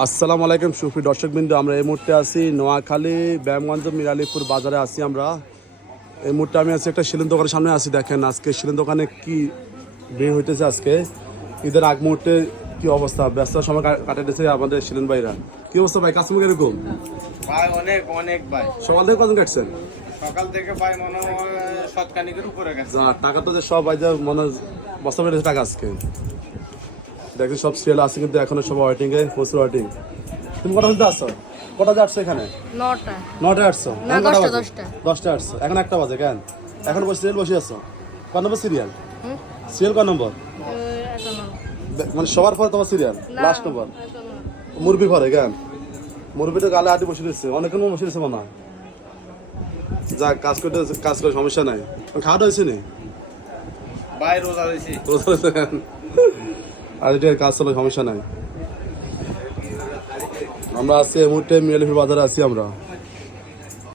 আসসালামু আলাইকুম সুপ্রিয় দর্শকবৃন্দ, আমরা এই মুহূর্তে আছি নোয়াখালী ব্যায়ামগঞ্জ মিরালিপুর বাজারে আছি। আমরা এই মুহূর্তে আমি আছি একটা শিলিন দোকানের সামনে আছি। দেখেন আজকে শিলিন দোকানে কি ভিড় হইতেছে। আজকে ঈদের আগ মুহূর্তে কি অবস্থা, ব্যস্ত সময় কাটাতেছে আমাদের শিলিন ভাইরা। কি অবস্থা ভাই, কাস্টমার এরকম ভাই? অনেক অনেক ভাই। সকাল থেকে কজন কাটছেন? সকাল থেকে ভাই মনে হয় শতখানিকের উপরে গেছে। যা টাকা তো যে সব ভাই যা মনে বস্তা বেড়েছে টাকা আজকে। দেখছি সব সিরিয়াল আছে কিন্তু এখনো সব ওয়েটিং এ, প্রচুর ওয়েটিং। তুমি কটা বলতে আসছো? কটা আসছো এখানে? 9টায় আসছো? না, 10টায় আসছো। এখন 1টা বাজে কেন? এখন সিরিয়াল বসে আছো? ক নম্বর সিরিয়াল? সিরিয়াল ক নম্বর? মানে সবার পরে তোমার সিরিয়াল লাস্ট নম্বর? মুরবি পরে কেন? মুরবি তো গালে হাঁটি বসে দিচ্ছে, অনেকক্ষণ বসে দিচ্ছে মনে হয়। যাক, কাজ করে সমস্যা নাই। খাওয়া হয়েছে নি ভাই? রোজা হয়েছি। আর এটা কাজ চলে, সমস্যা নাই। আমরা আছি এই মুহূর্তে মিরালিপুর বাজারে আছি আমরা।